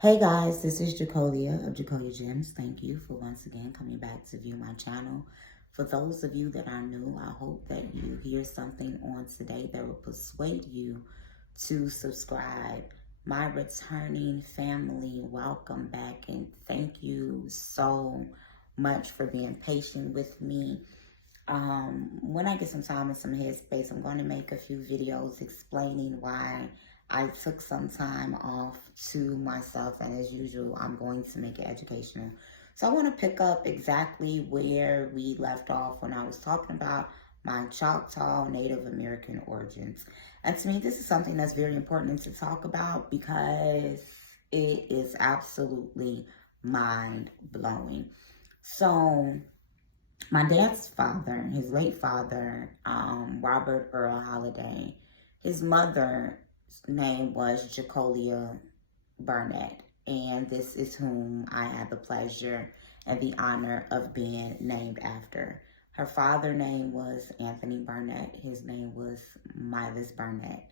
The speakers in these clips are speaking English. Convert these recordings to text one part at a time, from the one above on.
Hey guys, this is Jacolia of Jacolia Gems. Thank you for once again coming back to view my channel. For those of you that are new, I hope that you hear something on today that will persuade you to subscribe. My returning family, welcome back and thank you so much for being patient with me. When I get some time and some headspace, I'm going to make a few videos explaining why I took some time off to myself, and as usual, I'm going to make it educational. So I want to pick up exactly where we left off when I was talking about my Choctaw Native American origins. And to me, this is something that's very important to talk about because it is absolutely mind-blowing. So my dad's father, his late father, Robert Earl Holiday, his mother's name was Jacolia Burnett, and this is whom I had the pleasure and the honor of being named after. Her father's name was Anthony Burnett. His name was Miles Burnett.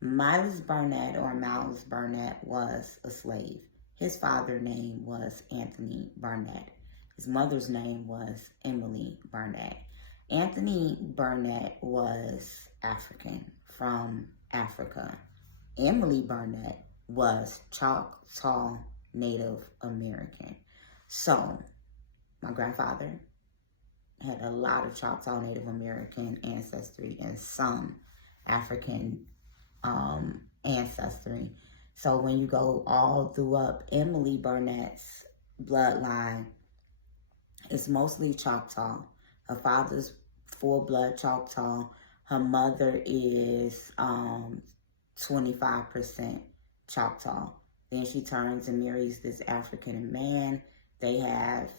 Miles Burnett, or Miles Burnett, was a slave. His father's name was Anthony Burnett. His mother's name was Emily Burnett. Anthony Burnett was African, from Africa. Emily Burnett was Choctaw Native American. So, my grandfather had a lot of Choctaw Native American ancestry and some African ancestry. So when you go all through up Emily Burnett's bloodline, it's mostly Choctaw. Her father's full-blood Choctaw. Her mother is 25% Choctaw. Then she turns and marries this African man. They have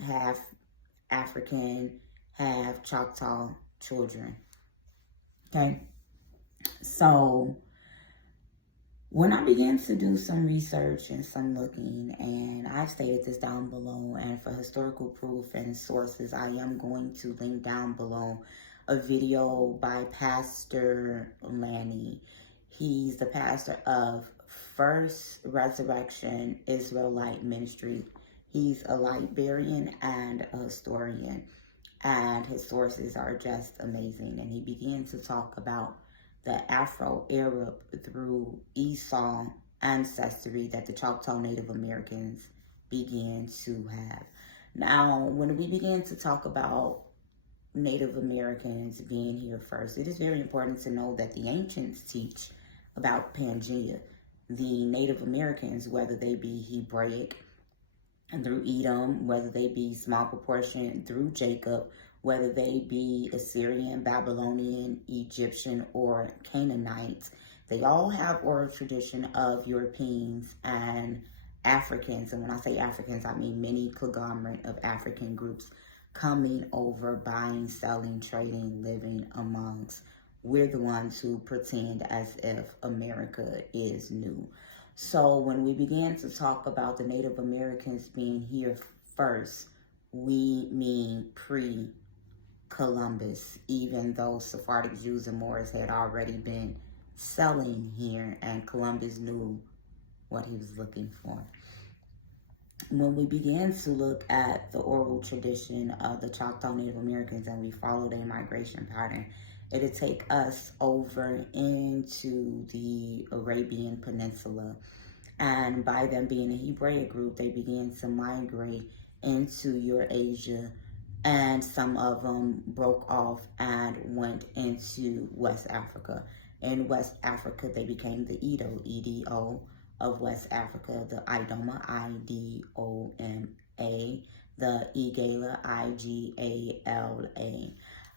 half African, half Choctaw children. Okay? So when I began to do some research and some looking, and I've stated this down below, and for historical proof and sources, I am going to link down below a video by Pastor Lanny. He's the pastor of First Resurrection Israelite Ministry. He's a Liberian and a historian, and his sources are just amazing. And he began to talk about the Afro-Arab through Esau ancestry that the Choctaw Native Americans began to have. Now, when we begin to talk about Native Americans being here first, it is very important to know that the ancients teach about Pangea. The Native Americans, whether they be Hebraic and through Edom, whether they be small proportion through Jacob, whether they be Assyrian, Babylonian, Egyptian, or Canaanites, they all have oral tradition of Europeans and Africans. And when I say Africans, I mean many conglomerate of African groups coming over, buying, selling, trading, living amongst. We're the ones who pretend as if America is new. So when we began to talk about the Native Americans being here first, we mean pre-Columbus, even though Sephardic Jews and Moors had already been selling here and Columbus knew what he was looking for. When we began to look at the oral tradition of the Choctaw Native Americans and we followed a migration pattern, it'll take us over into the Arabian Peninsula. And by them being a Hebraic group, they began to migrate into Eurasia, and some of them broke off and went into West Africa. In West Africa, they became the Edo, E-D-O, of West Africa, the Idoma, I-D-O-M-A, the Igala, I-G-A-L-A.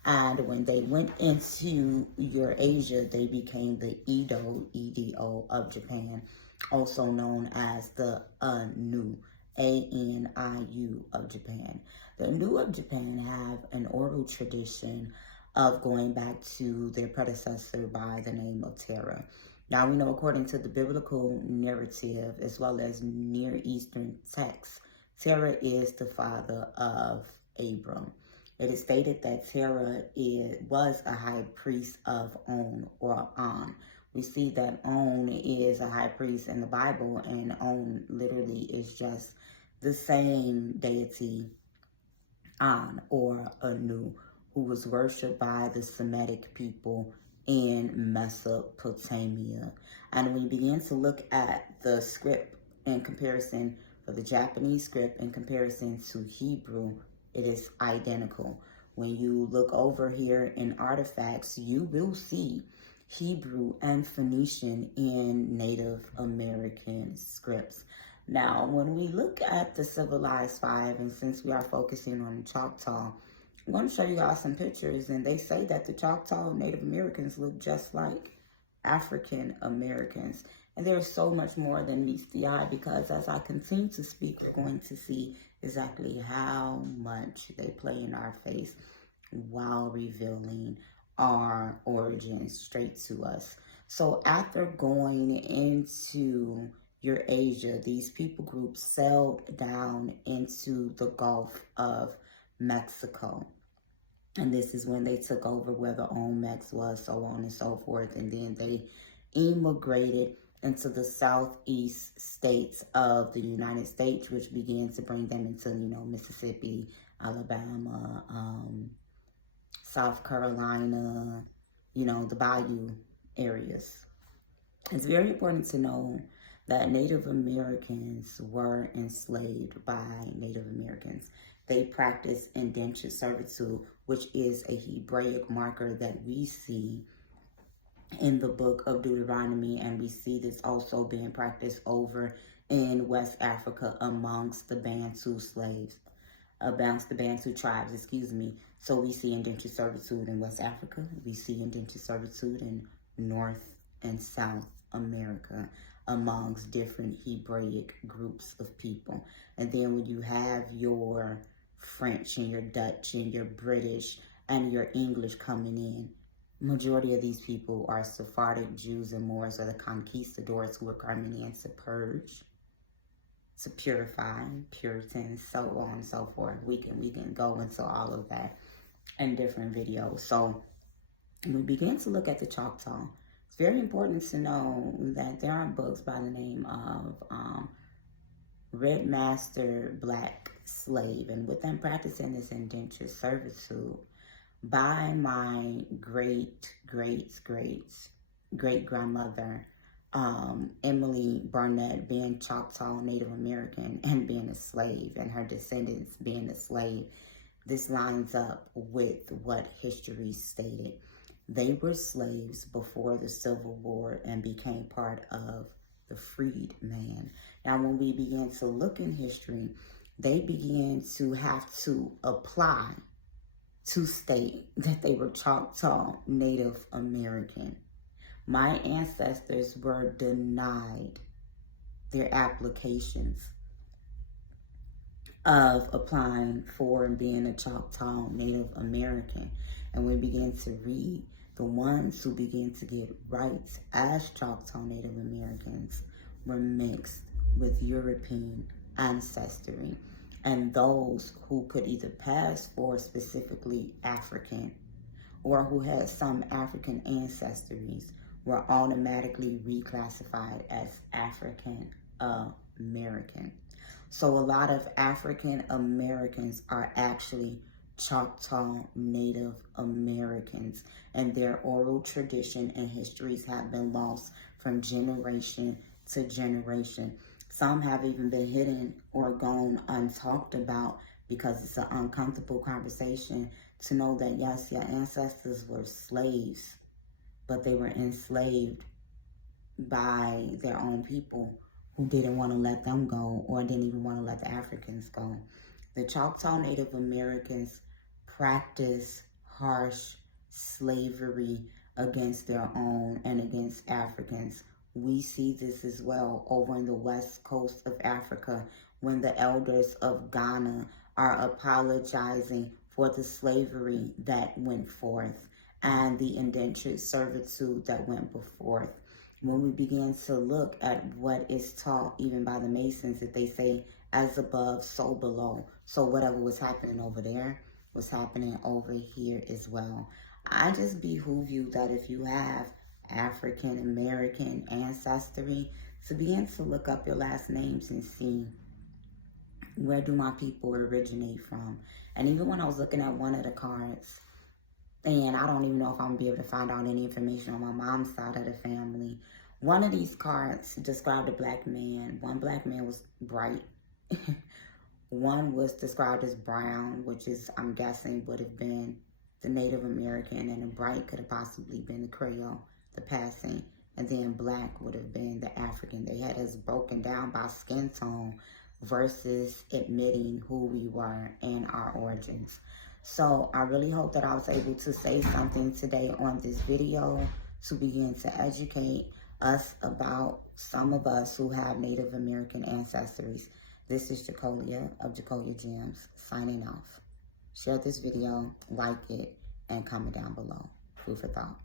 And when they went into Eurasia, they became the Edo, E-D-O, of Japan, also known as the Anu, A-N-I-U, of Japan. The Anu of Japan have an oral tradition of going back to their predecessor by the name of Terah. Now, we know according to the biblical narrative as well as Near Eastern texts, Terah is the father of Abram. It is stated that Terah was a high priest of On or An, we see that On is a high priest in the Bible, and On literally is just the same deity, An or Anu, who was worshipped by the Semitic people in Mesopotamia. And when we begin to look at the script in comparison, for the Japanese script in comparison to Hebrew, it is identical. When you look over here in artifacts, you will see Hebrew and Phoenician in Native American scripts. Now, when we look at the Civilized Five, and since we are focusing on Choctaw, I'm going to show you guys some pictures, and they say that the Choctaw Native Americans look just like African Americans. And there's so much more than meets the eye, because as I continue to speak, we're going to see exactly how much they play in our face while revealing our origins straight to us. So after going into Eurasia, these people groups sailed down into the Gulf of Mexico. And this is when they took over where the Olmecs was, so on and so forth. And then they immigrated into the southeast states of the United States, which began to bring them into, Mississippi, Alabama, South Carolina, the bayou areas. It's very important to know that Native Americans were enslaved by Native Americans. They practiced indentured servitude, which is a Hebraic marker that we see in the book of Deuteronomy, and we see this also being practiced over in West Africa amongst the Bantu tribes, So we see indentured servitude in West Africa. We see indentured servitude in North and South America amongst different Hebraic groups of people. And then when you have your French and your Dutch and your British and your English coming in, majority of these people are Sephardic Jews and Moors, or the conquistadors who are coming in to purge, to purify, Puritans, so on and so forth. We can go into all of that in different videos. So when we begin to look at the Choctaw, it's very important to know that there are books by the name of Red Master Black Slave, and with them practicing this indentured servitude, by my great-great-great-great-grandmother, Emily Barnett, being Choctaw Native American and being a slave, and her descendants being a slave, this lines up with what history stated. They were slaves before the Civil War and became part of the freedman. Now, when we begin to look in history, they began to have to apply to state that they were Choctaw Native American. My ancestors were denied their applications of applying for and being a Choctaw Native American. And we began to read, the ones who began to get rights as Choctaw Native Americans were mixed with European ancestry. And those who could either pass for specifically African or who had some African ancestries were automatically reclassified as African American. So a lot of African Americans are actually Choctaw Native Americans, and their oral tradition and histories have been lost from generation to generation. Some have even been hidden or gone untalked about because it's an uncomfortable conversation to know that, yes, your ancestors were slaves, but they were enslaved by their own people who didn't want to let them go or didn't even want to let the Africans go. The Choctaw Native Americans practiced harsh slavery against their own and against Africans. We see this as well over in the west coast of Africa when the elders of Ghana are apologizing for the slavery that went forth and the indentured servitude that went forth. When we begin to look at what is taught even by the Masons, that they say, as above, so below. So whatever was happening over there was happening over here as well. I just behoove you that if you have African American ancestry, to begin to look up your last names and see, where do my people originate from? And even when I was looking at one of the cards, and I don't even know if I'm gonna be able to find out any information on my mom's side of the family, one of these cards described a black man. One black man was bright. One was described as brown, which is, I'm guessing, would have been the Native American, and the bright could have possibly been the Creole, the passing, and then black would have been the African. They had us broken down by skin tone versus admitting who we were and our origins. So I really hope that I was able to say something today on this video to begin to educate us about some of us who have Native American ancestries. This is Jacolia of Jacolia Gems signing off. Share this video, like it, and comment down below. Food for thought.